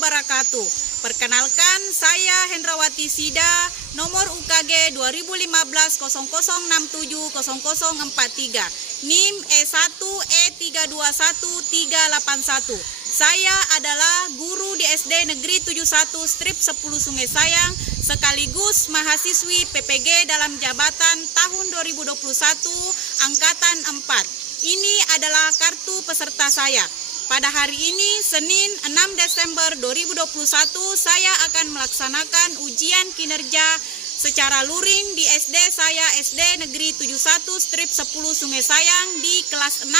wabarakatuh. Perkenalkan, saya Hendrawati Sida, nomor UKG 2015-0067-0043, NIM E1E321381. Saya adalah guru di SD Negeri 71 Strip 10 Sungai Sayang, sekaligus mahasiswi PPG dalam jabatan tahun 2021 Angkatan 4. Ini adalah kartu peserta saya. Pada hari ini, Senin 6 Desember 2021, saya akan melaksanakan ujian kinerja secara luring di SD saya, SD Negeri 71 Strip 10 Sungai Sayang, di kelas 6,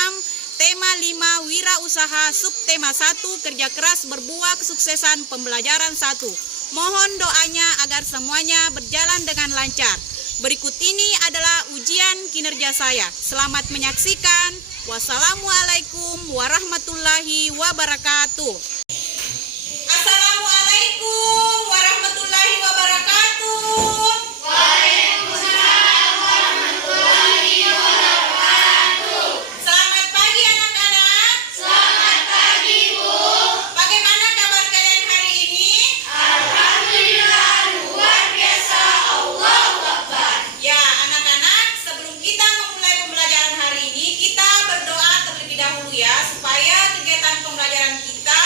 tema 5, wirausaha, subtema 1, kerja keras berbuah kesuksesan pembelajaran 1. Mohon doanya agar semuanya berjalan dengan lancar. Berikut ini adalah ujian kinerja saya. Selamat menyaksikan. Wassalamualaikum warahmatullahi wabarakatuh. Assalamualaikum warahmatullahi wabarakatuh. Waalaikumsalam warahmatullahi wabarakatuh. Selamat pagi anak-anak. Selamat pagi, Bu. Bagaimana kabar kalian hari ini? Alhamdulillah, luar biasa. Allahu Akbar. Ya, anak-anak, sebelum kita memulai pembelajaran hari ini, kita berdoa terlebih dahulu ya, supaya kegiatan pembelajaran kita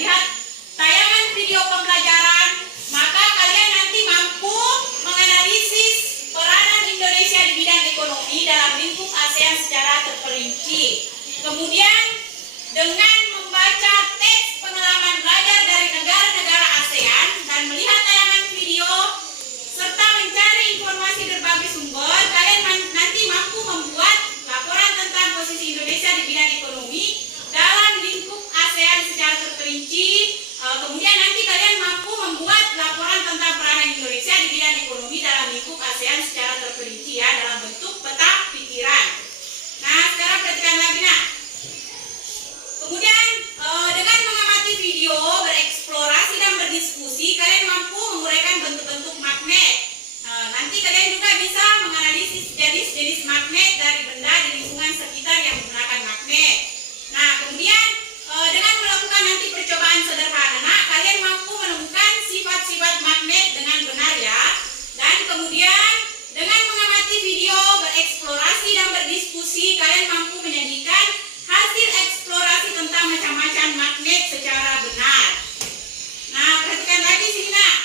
melihat tayangan video pembelajaran, maka kalian nanti mampu menganalisis peranan Indonesia di bidang ekonomi dalam lingkup ASEAN secara terperinci. Kemudian dengan membaca teks pengalaman belajar dari negara-negara ASEAN dan melihat tayangan video serta mencari informasi berbagai sumber, kalian nanti mampu membuat laporan tentang posisi Indonesia di bidang ekonomi dalam lingkup ASEAN secara terperinci. Kemudian nanti kalian mampu membuat laporan tentang peranan Indonesia di bidang ekonomi dalam lingkup ASEAN secara terperinci ya, dalam bentuk peta pikiran. Nah, sekarang perhatikan lagi nak. Kemudian dengan mengamati video, bereksplorasi dan berdiskusi, kalian mampu menguraikan bentuk-bentuk magnet. Nanti kalian juga bisa menganalisis jenis-jenis magnet dari benda di lingkungan sekitar yang menggunakan magnet. Nah, kemudian dengan melakukan nanti percobaan sederhana, kalian mampu menemukan sifat-sifat magnet dengan benar ya. Dan kemudian dengan mengamati video, bereksplorasi dan berdiskusi, kalian mampu menyajikan hasil eksplorasi tentang macam-macam magnet secara benar. Nah, perhatikan lagi sini nak.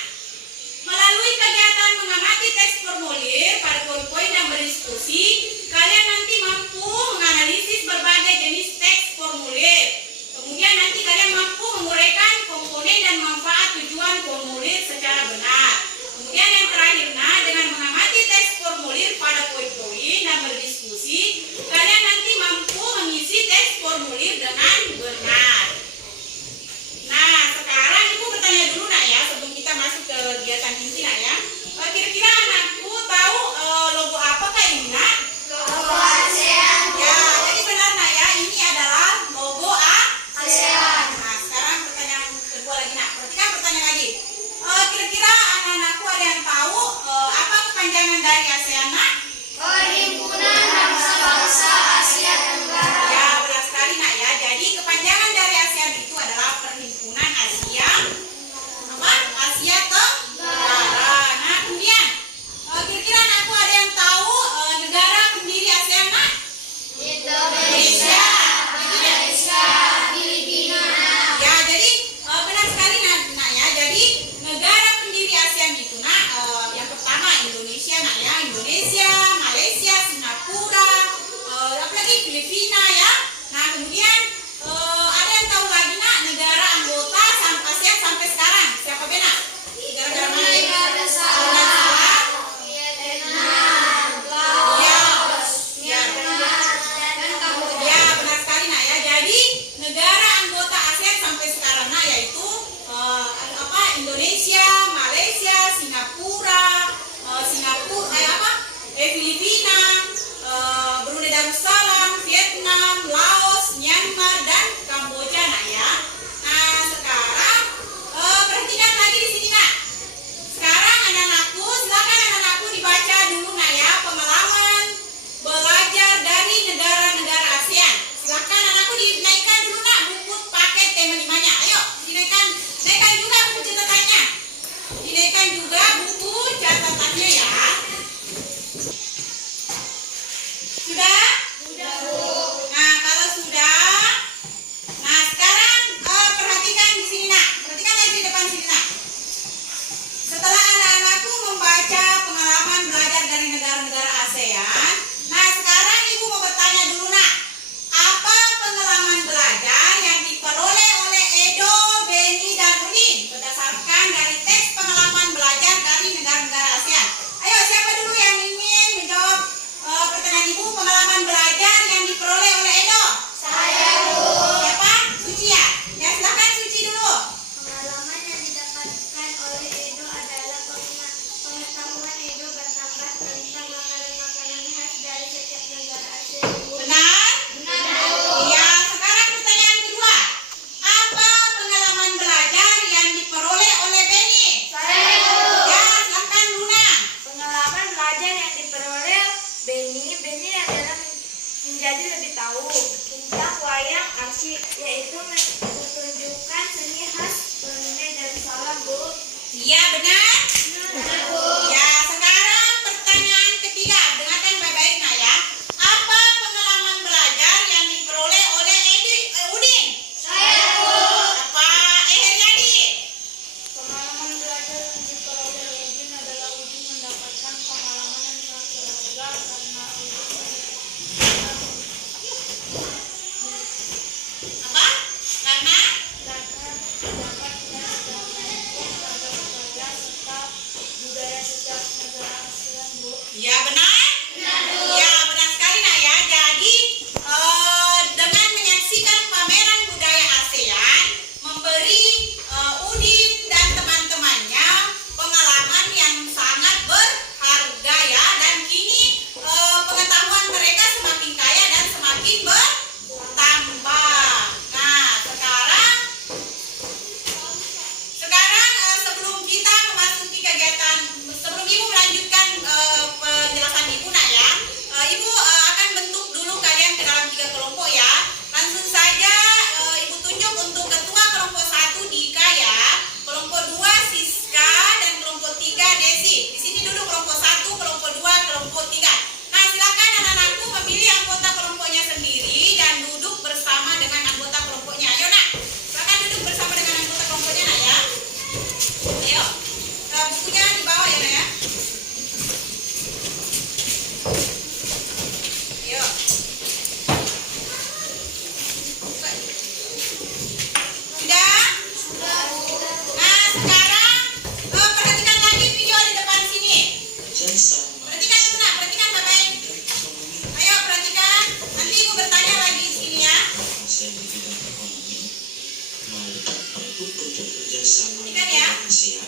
Melalui kegiatan mengamati teks formulir pada poin-poin dan berdiskusi, kalian nanti mampu menganalisis berbagai jenis teks formulir. Kemudian nanti kalian mampu menguraikan komponen dan manfaat tujuan formulir secara benar. Kemudian yang terakhir, nah, dengan mengamati teks formulir pada poin-poin dan berdiskusi, kalian nanti mampu mengisi teks formulir dengan benar. Nah, sekarang ibu bertanya dulu nak ya, sebelum kita masuk ke kegiatan inti nak ya. Kira-kira anakku tahu logo apa kak ini nak? Logo ASEAN. Ya, jadi benar nak ya, ini adalah logo ASEAN. Nah, sekarang pertanyaan kedua lagi nak. Perhatikan pertanyaan lagi. Kira-kira anak-anakku ada yang tahu apa kepanjangan dari ASEAN nak? Perhimpunan Bangsa-Bangsa Asia Tenggara. Ya, benar sekali nak ya. Jadi kepanjangan dari ASEAN itu adalah Perhimpunan Asia apa? Asia Tenggara. Nah, kemudian kira-kira anakku ada yang tahu negara pendiri ASEAN nak? Indonesia, Malaysia, Filipina. Ya, jadi benar sekali nak ya. Jadi negara pendiri ASEAN itu nak yang pertama Indonesia nak ya. Indonesia, Malaysia, Singapura, apalagi Filipina ya. Nah, kemudian ada yang tahu lagi nak negara anggota ASEAN sampai sekarang siapa benar? Negara-negara mana ya? Negara Salah, Vietnam, Laos, Myanmar, dan Kamboja. Ya, benar sekali nak ya. Jadi negara anggota ASEAN sampai sekarang nak yaitu Indonesia, Malaysia, Singapura, Filipina, Brunei Darussalam, Vietnam, Laos, Myanmar dan Kamboja nak ya. Nah, sekarang perhatikan lagi di sini nak. Sekarang silakan anak-anakku dibaca dulu nak ya pengalaman belajar dari negara-negara ASEAN. Silakan anakku dinaikkan dulu nak buku paket T5-nya. Ayo, naikkan juga buku catatannya. Indonesia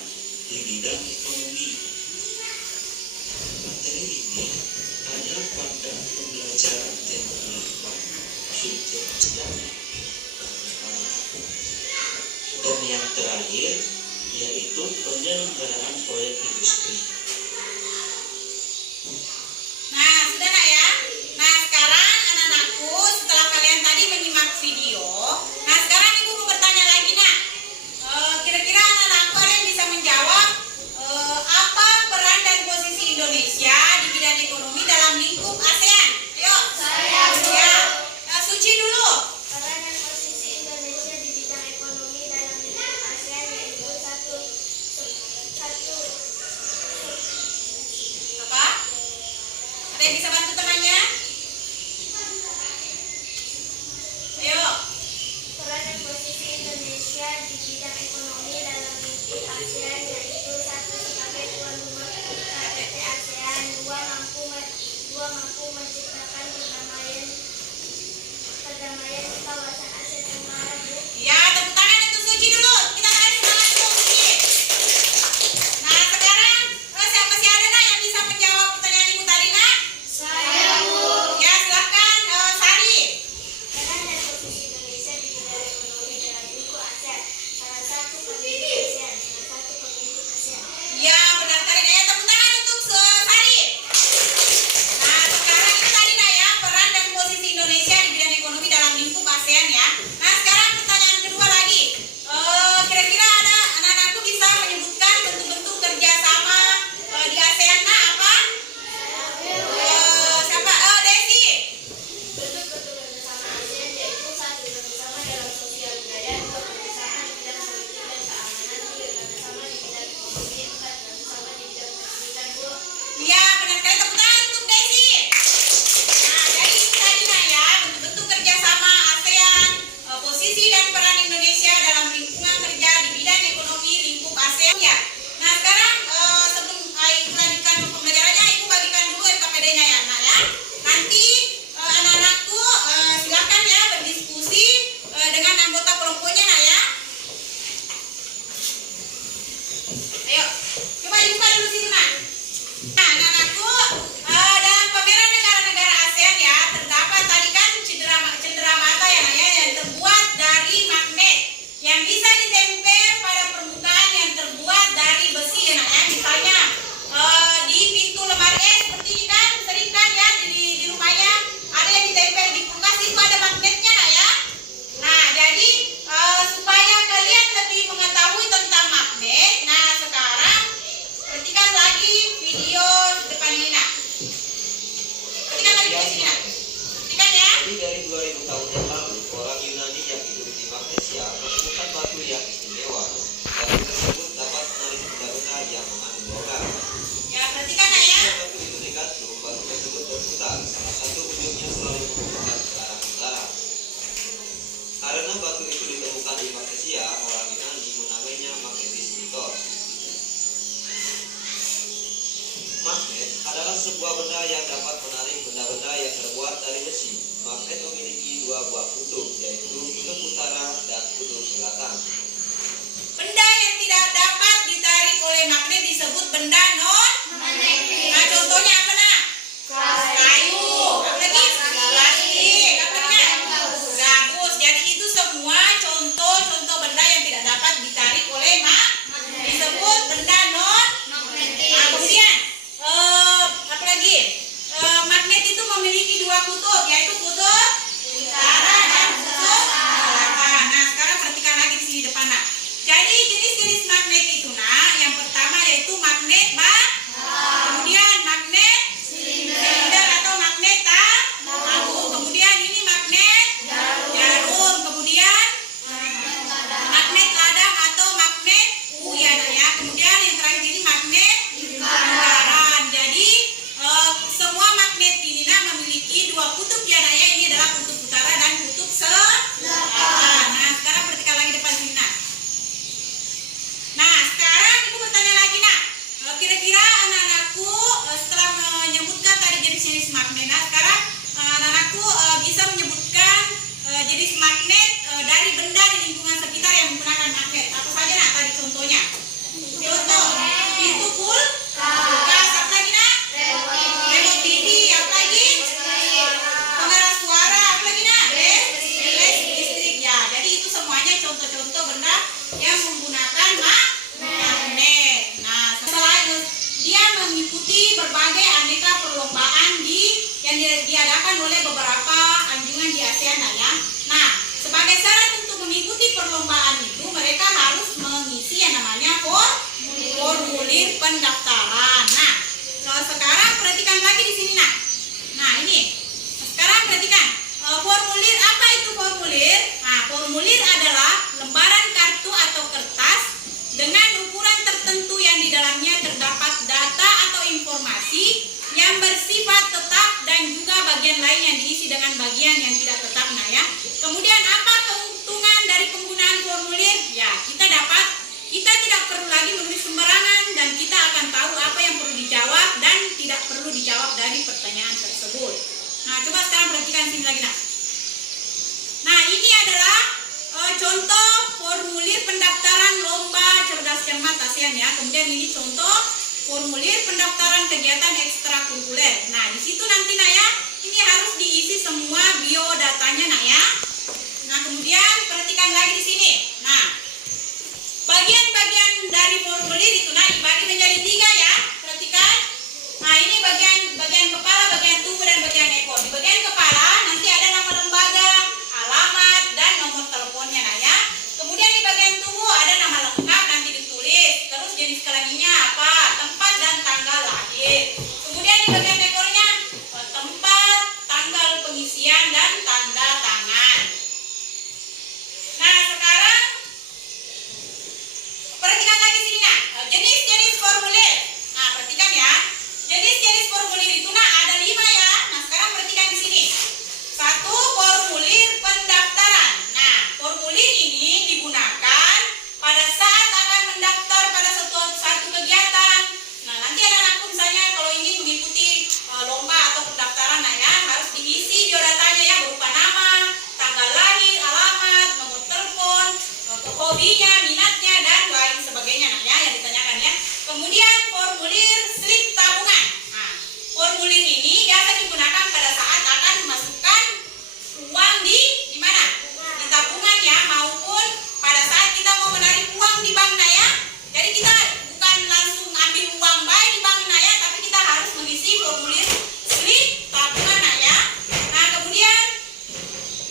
di bidang ekonomi. Materi ini ada pada pembelajaran tema 8 subjek sejarah. Dan yang terakhir yaitu penyelenggaraan proyek industri. Nah, sudah nak ya. Nah, sekarang anak-anakku setelah kalian tadi menyimak video, nah sekarang ibu mau bertanya lagi nak. Kira-kira anak-anakku ada yang bisa menjawab apa peran dan posisi Indonesia di bidang ekonomi dalam lingkup ASEAN? Ayo. Saya. Ya. Suci dulu. Peran dan posisi Indonesia di bidang ekonomi dalam lingkup ASEAN yaitu satu Apa? Ada yang bisa bantu temannya? Ayo. peran dan posisi Indonesia di bidang ekonomi dalam lingkup ASEAN yaitu satu sebagai tuan rumah KTT ASEAN, dua mampu menciptakan perdamaian di kawasan Asia Tenggara. Ya, tepuk tangan untuk Suci dulu. Kita kasih semangat dulu Suci. Nah, sekarang masih ada nak yang bisa menjawab pertanyaan ibu tadi nak? Saya, Bu. Ya, silakan Sari. Peran dan posisi Indonesia di bidang ekonomi dalam lingkup ASEAN. Salah satu pemimpin ASEAN. Ya, benar sekali. Ya, tepuk tangan untuk Sari. Nah, sekarang itu tadi nak ya, peran dan posisi Indonesia di bidang ekonomi dalam lingkup ASEAN ya. Nah, sekarang pertanyaan kedua lagi. Kira-kira ada anak-anakku bisa menyebutkan bentuk-bentuk kerjasama di ASEAN nak apa? Siapa? Desi. Bentuk-bentuk kerjasama ASEAN yaitu satu kerjasama dalam sosial budaya, dua kerjasama di bidang politik dan keamanan, tiga kerjasama di bidang ekonomi, empat kerjasama di bidang pendidikan, Bu. Ya, benar sekali. Tepuk tangan untuk Desi. Nah, jadi itu tadi nak ya, bentuk-bentuk kerjasama ASEAN, posisi dan peran Indonesia dalam lingkungan kerja di bidang ekonomi lingkup ASEAN ya. Nah, sekarang sebelum Ibu lanjutkan pembelajarannya, Ibu bagikan dulu LKPD-nya ya, nak ya. Nanti anak-anakku silakan ya berdiskusi dengan anggota kelompoknya nak ya. Ayo, coba dibuka dulu situ nak. Nah, anak-anakku, dalam pameran negara-negara ASEAN ya, terdapat tadi kan cendera mata ya, nak ya, yang terbuat dari magnet yang bisa ditempel pada permukaan yang terbuat dari besi ya, nak ya. Misalnya di pintu lemari seperti ini kan, sering kan ya di rumahnya ada yang ditempel di kulkas itu ada magnetnya nak ya. Nah, jadi supaya kalian lebih mengetahui tentang magnet, nah sekarang perhatikan lagi video depan ini nak. Perhatikan lagi video sini nak. Perhatikan ya. Lebih dari 2000 tahun yang lalu, orang Yunani yang hidup di Magnesia menemukan batu yang istimewa. Batu tersebut dapat menarik benda-benda yang mengandung logam. Ya, perhatikan nak ya. Jika batu itu digantung, batu tersebut berputar. Salah satu ujungnya selalu berputar ke arah utara. Karena batu itu ditemukan di Magnesia, orang Yunani menamainya magnetis mitos. Magnet adalah sebuah benda yang dapat menarik benda-benda yang terbuat dari besi. Magnet memiliki dua buah kutub, yaitu kutub utara dan kutub selatan. Benda yang tidak dapat ditarik oleh magnet disebut benda non. Nah, contohnya apa nak? Kayu. Apa lagi? Plastik. Apa lagi nak? Gabus. Jadi itu semua contoh-contoh benda yang tidak dapat ditarik oleh magnet disebut benda non. Nah, kemudian apa lagi? Magnet itu memiliki dua kutub, yaitu kutub utara dan kutub selatan. Nah, sekarang perhatikan lagi di sini depan nak. Jadi jenis-jenis magnet itu nak, yang pertama yaitu magnet kemudian magnet silinder atau magnet tabung, kemudian ini magnet jarum, kemudian magnet ladang atau magnet ya nak ya. Kemudian yang terakhir ini magnet lingkaran. Jadi semua magnet ini nak memiliki dua kutub ya nak ya. Ini adalah kutub utara dan kutub selatan. Nah, sekarang perhatikan lagi depan sini nak. Nah, sekarang ibu bertanya lagi nak. Kira-kira yang menggunakan magnet. Nah, selain dia mengikuti berbagai aneka perlombaan yang diadakan oleh beberapa anjungan di ASEAN ya. Nah, sebagai syarat untuk mengikuti perlombaan itu mereka harus mengisi yang namanya formulir pendaftaran. Nah, sekarang perhatikan lagi di sini Nah, ini. Sekarang perhatikan formulir. Apa itu formulir? Nah, formulir adalah lembaran kartu atau kertas dengan ukuran tertentu yang di dalamnya terdapat data atau informasi yang bersifat tetap dan juga bagian lain yang diisi dengan bagian yang tidak tetap ya. Kemudian apa keuntungan dari penggunaan formulir? Ya, kita tidak perlu lagi menulis sembarangan dan kita akan tahu apa yang perlu dijawab dan tidak perlu dijawab dari pertanyaan tersebut. Nah, coba sekarang perhatikan sini lagi Nah, ini adalah contoh formulir pendaftaran lomba cerdas cermat ASEAN ya. Kemudian ini contoh formulir pendaftaran kegiatan ekstrakurikuler. Nah, di situ nanti ya, ini harus diisi semua biodatanya ya. Nah, kemudian perhatikan lagi di sini. Nah, bagian-bagian dari formulir itu dibagi menjadi 3 ya. Perhatikan. Nah, ini bagian kepala, bagian tubuh dan bagian ekor. Di bagian kepala nanti ada nama lembaga, alamat dan nomor teleponnya ya. Kemudian di bagian tubuh ada nama lengkap nanti ditulis. Terus jenis kelaminnya apa, tempat dan tanggal lahir. Kemudian di bagian ekornya tempat, tanggal pengisian dan tanda tangan. Nah, sekarang perhatikan lagi sini jenis-jenis formulir. Nah, perhatikan ya. Jenis-jenis formulir itu ada 5 ya. Nah, sekarang perhatikan di sini. 1, formulir pendaftaran. Nah, formulir ini digunakan pada saat akan mendaftar pada satu kegiatan. Nah, nanti anak-anakku misalnya kalau ingin mengikuti lomba atau pendaftaran ya, harus diisi biodatanya ya, berupa nama, tanggal lahir, alamat, nomor telepon, hobinya, minatnya dan lain sebagainya ya yang ditanyakan ya. Kemudian formulir slip tabungan. Nah, formulir ini biasa digunakan pada saat akan memasukkan uang di mana? Di tabungan ya, maupun pada saat kita mau menarik uang di bank ya. Jadi kita bukan langsung ambil uang baik di bank ya, tapi kita harus mengisi formulir slip tabungan ya. Nah, kemudian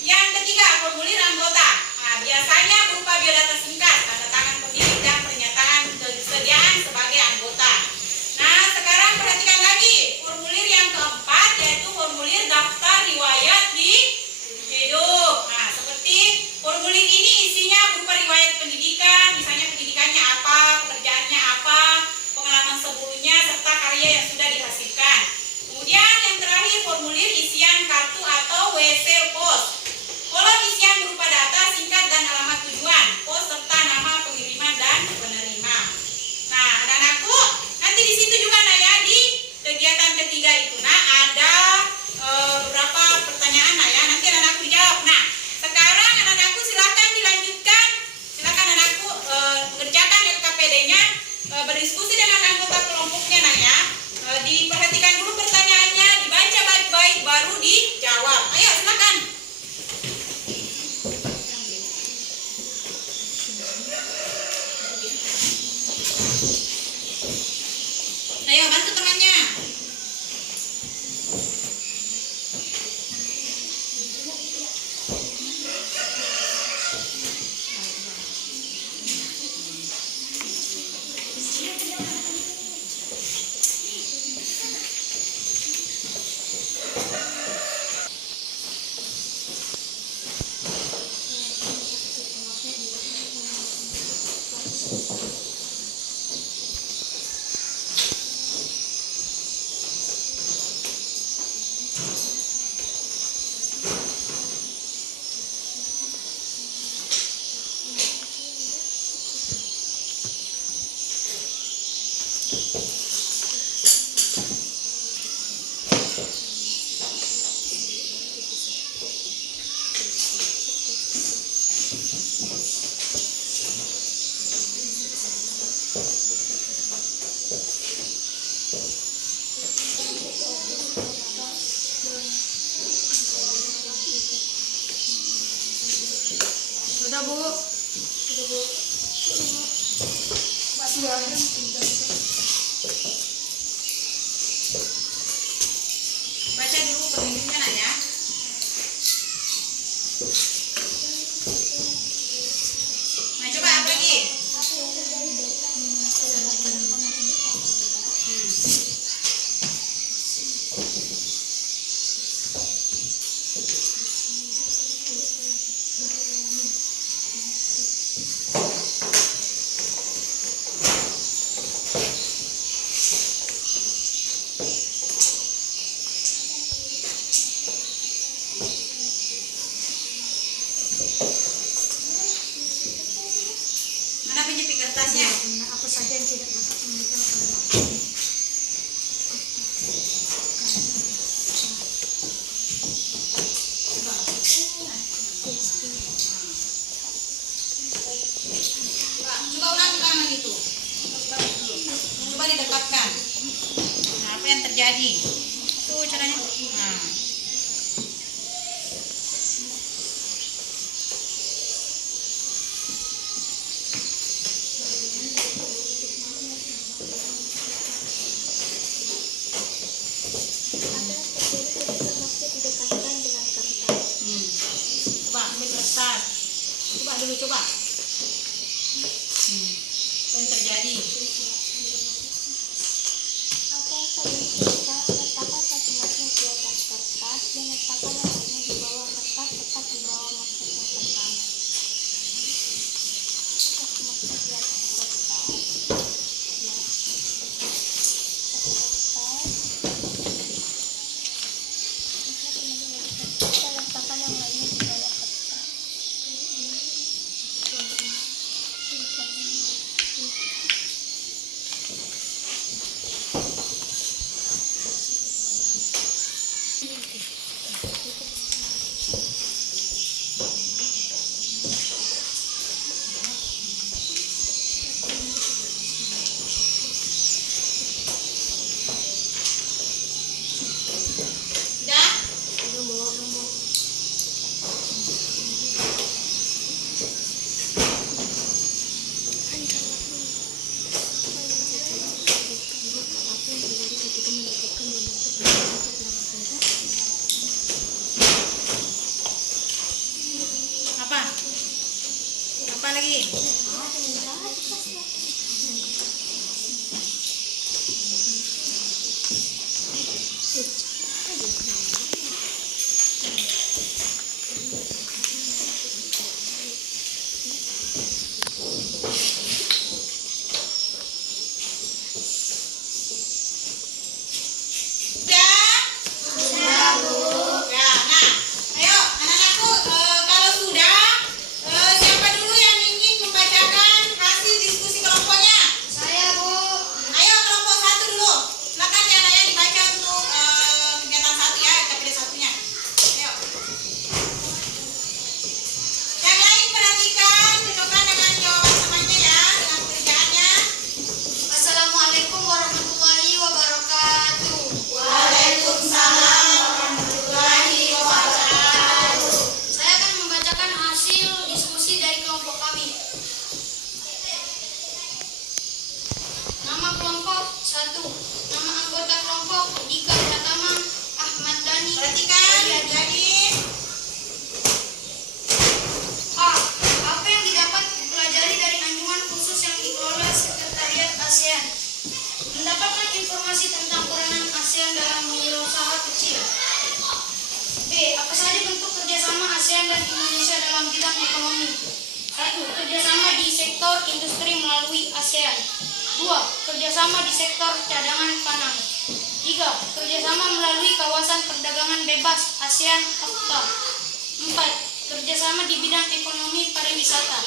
yang ketiga formulir anggota. Nah, biasanya berupa biodata singkat, tanda tangan pemilik dan pernyataan kesediaan sebagai anggota. Nah, sekarang perhatikan lagi formulir yang keempat, yaitu formulir daftar riwayat hidup. Nah, seperti formulir ini isinya berupa riwayat pendidikan, misalnya pendidikannya apa, pekerjaannya apa, pengalaman sebelumnya serta karya yang sudah dihasilkan. Kemudian yang terakhir formulir isian kartu atau WC pos. Kolom isian berupa data singkat dan alamat tujuan, pos serta nama pengiriman dan penerima. Nah, anak-anakku, nanti di situ juga ya di kegiatan ketiga itu ada beberapa pertanyaan ya. Nanti anak-anakku dijawab. Nah, sekarang anak-anakku silakan dilanjutkan. Silakan anak-anakku mengerjakan LKPD-nya, berdiskusi dengan anggota kelompoknya ya. Diperhatikan dulu pertanyaannya, dibaca baik-baik baru dijawab. Ayo silakan. Ayo bantu temannya. Baca dulu penunjuknya nak ya. Nah coba apa lagi? Mana penjepit kertasnya? Apa saja yang tidak dapat memberikan pada Coba ulangkan lagi tuh. Coba didekatkan. Nah, apa yang terjadi? Tuh caranya. Nah. Coba ambil kertas. Coba dulu coba. Apa yang terjadi? Apa yang terjadi ketika letakkan satu magnet di atas kertas dan letakkan yang lainnya di bawah kertas tepat di bawah magnet yang pertama. Satu magnet di atas kertas, kita letakkan yang lainnya di bawah kertas. Udah? Apa? Apa lagi? Sudah? Ya, nah, ayo anak-anakku, kalau sudah, siapa dulu yang ingin membacakan hasil diskusi kelompoknya? Saya, Bu. Ayo kelompok 1 dulu. Silakan ya Naya dibaca untuk kegiatan 1 ya, KPD 1-nya. Ayo. Yang lain perhatikan, cocokkan dengan jawaban temannya ya, dengan pekerjaannya. Assalamualaikum warahmatullahi wabarakatuh. Waalaikumsalam warahmatullahi wabarakatuh. Saya akan membacakan hasil diskusi dari kelompok kami. Nama kelompok 1. Nama anggota kelompok Dika Pratama Ahmad Dhani. Perhatikan, jadi A. Apa yang didapat dipelajari dari anjungan khusus yang dikelola Sekretariat ASEAN? Mendapatkan informasi tentang peranan ASEAN dalam wirausaha kecil. B. Apa saja bentuk kerjasama ASEAN dan Indonesia dalam bidang ekonomi? 1. Kerjasama di sektor industri melalui ASEAN. 2. Kerjasama di sektor cadangan pangan. 3. Kerjasama melalui kawasan perdagangan bebas ASEAN AFTA. 4. Kerjasama di bidang ekonomi pariwisata.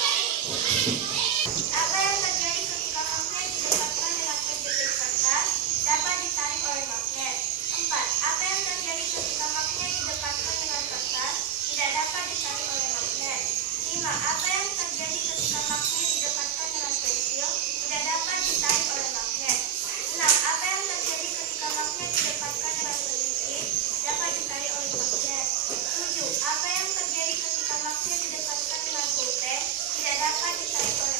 Apa yang terjadi ketika magnet didekatkan dengan penjepit kertas dapat ditarik oleh magnet? 4. Apa yang terjadi ketika magnet didekatkan dengan kertas tidak dapat ditarik oleh magnet? 5. Apa yang terjadi ketika magnet didekatkan dengan pensil tidak dapat ditarik oleh magnet? 6. Apa yang terjadi ketika magnet didekatkan dengan penjepit dapat ditarik oleh magnet? 7. Apa yang terjadi ketika magnet didekatkan dengan pulpen tidak dapat ditarik oleh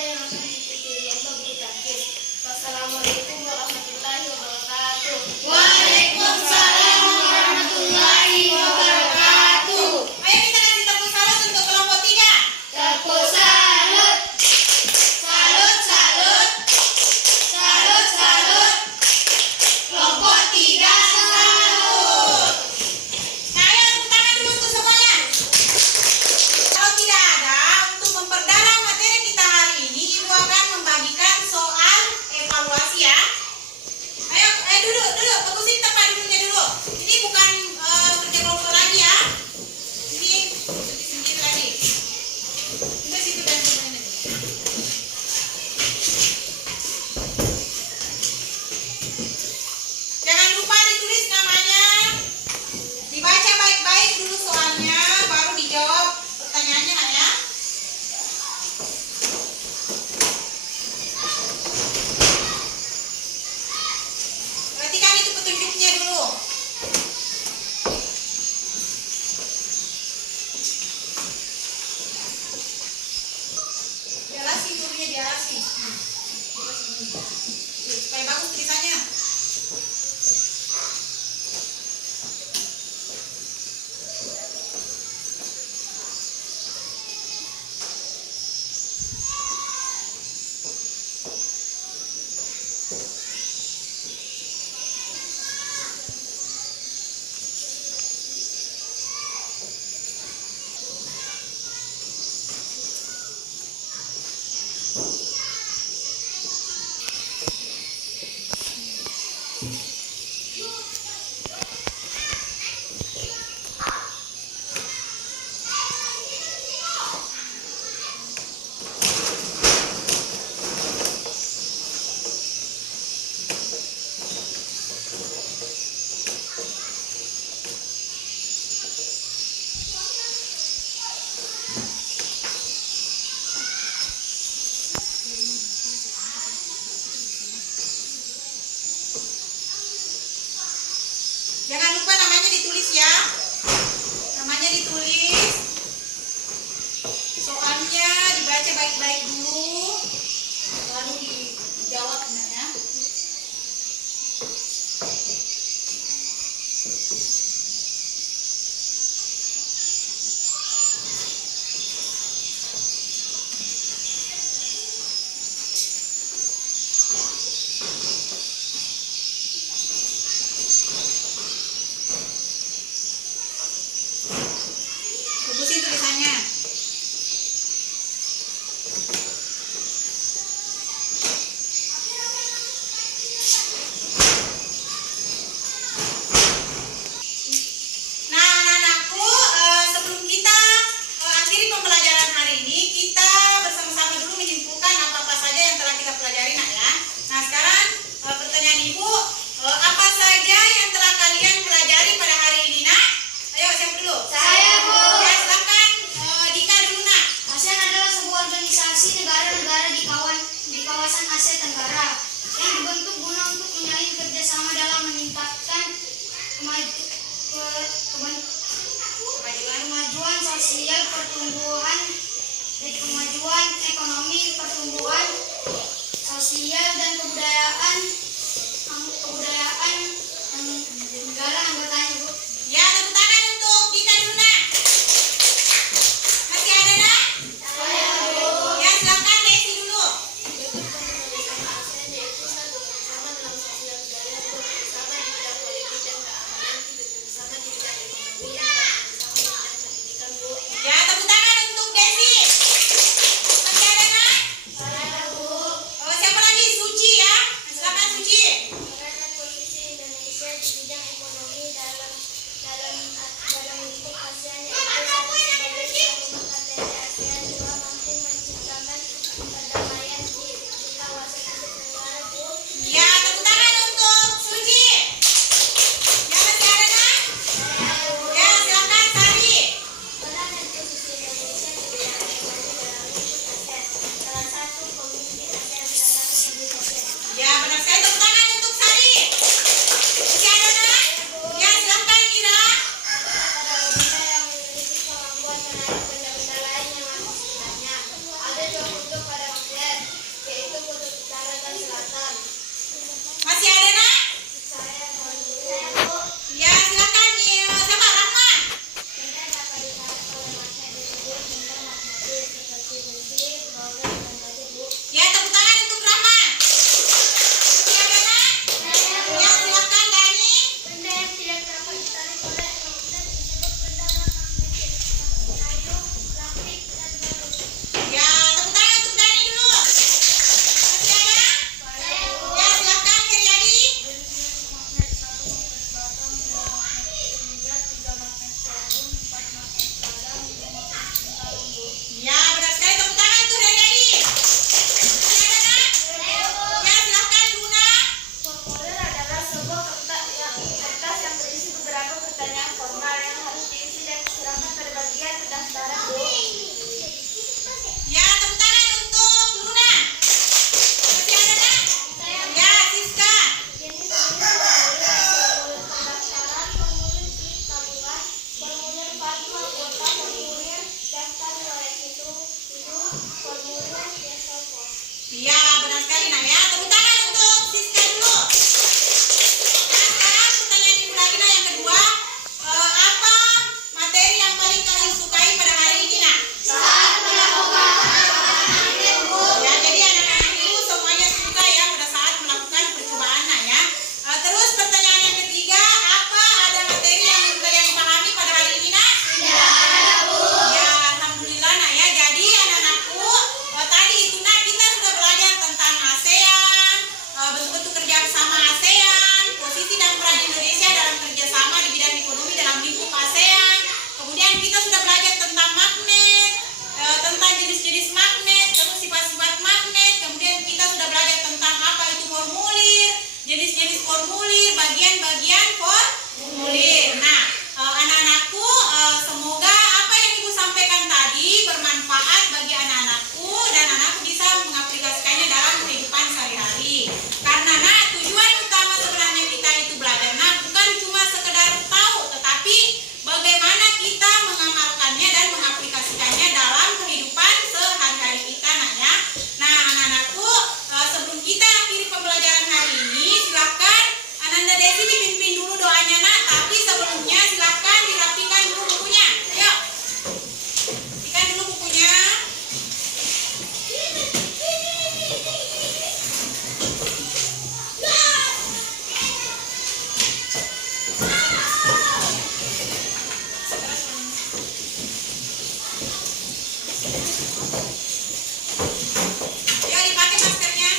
yang akan diikuti lomba bulu tangkis. Wassalamualaikum warahmatullahi wabarakatuh. Waalaikumsalam warahmatullahi wabarakatuh. Ayo kita kasih tepuk salut untuk kelompok 3. Tepuk salut. Salut, salut. Salut, salut. Kelompok 3 salut. Nah, ayo tepuk tangan dulu untuk semuanya. Kalau tidak ada, untuk memperdalam materi kita hari ini, Ibu akan membagikan soal evaluasi ya. Ayo, duduk, fokusin tempat duduknya dulu. Ini bukan kerja kelompok lagi ya. Ini sendiri lagi. Kita situ dan semuanya. Jangan lupa ditulis namanya, dibaca baik-baik dulu soalnya, baru dijawab pertanyaannya nak ya. Perhatikan itu petunjuknya dulu. Diarasin dulunya, diarasin. Supaya bagus tulisannya. Jangan lupa namanya ditulis ya. Namanya ditulis. Soalnya dibaca baik-baik dulu. Baru dijawab ya. Fokusin tulisannya. Nah, anak-anakku, sebelum kita akhiri pembelajaran hari ini, kita bersama-sama dulu menyimpulkan apa-apa saja yang telah kita pelajari nak ya. Nah, sekarang pertanyaan Ibu, apa saja yang telah kalian pelajari pada hari ini nak? Ayo, siapa dulu? Saya, Bu. Ya, silakan. Dika dulu nak. ASEAN adalah sebuah organisasi negara-negara di kawasan Asia Tenggara yang dibentuk guna untuk menjalin kerjasama dalam meningkatkan kemajuan sosial, pertumbuhan, kemajuan ekonomi, pertumbuhan sosial dan kebudayaan negara anggotanya, Bu. Ya, tepuk tangan untuk Dika dulu nak. Masih ada nak? Ya, silakan Desi dulu. Ya, tepuk tangan untuk Desi. ya. Tepuk tangan untuk Siska dulu. Nah, sekarang pertanyaan Ibu lagi nah yang kedua. Apa materi yang paling kalian sukai pada hari ini nah? Ya, jadi anak-anak itu semuanya suka ya pada saat melakukan percobaan nah ya. Terus pertanyaan yang ketiga, apa ada materi yang belum kalian pahami pada hari ini nah? Ya, alhamdulillah nah ya. Jadi anak-anakku, tadi itu nah kita sudah belajar tentang ASEAN, bentuk-bentuk kerja bersama ASEAN, posisi dan peran Indonesia dalam kerjasama di bidang ekonomi dalam lingkup ASEAN. Kemudian kita sudah belajar tentang magnet, tentang jenis-jenis magnet, terus sifat-sifat magnet. Kemudian kita sudah belajar tentang apa itu formulir, jenis-jenis formulir, bagian-bagian formulir. Nah, anak-anakku, semoga apa yang Ibu sampaikan tadi bermanfaat bagi anak-anakku dan anakku bisa mengaplikasikannya dalam kehidupan sehari-hari. Karena nah, tujuan utama sebenarnya kita itu belajar nah bukan cuma sekedar tahu, tetapi bagaimana kita mengamalkannya dan mengaplikasikannya dalam kehidupan sehari-hari kita nah ya. Nah, anak-anakku, sebelum kita akhiri pembelajaran hari ini, silakan Ananda Desi dipimpin dulu doanya nah, tapi sebelumnya silakan dirapikan dulu bukunya. Yuk. Rapikan dulu bukunya. Yuk dipakai maskernya.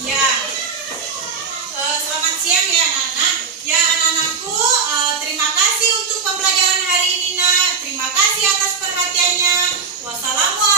Ya, selamat siang ya anak-anak. Ya anak-anakku, terima kasih untuk pembelajaran hari ini nak. Terima kasih atas perhatiannya. Wassalamualaikum.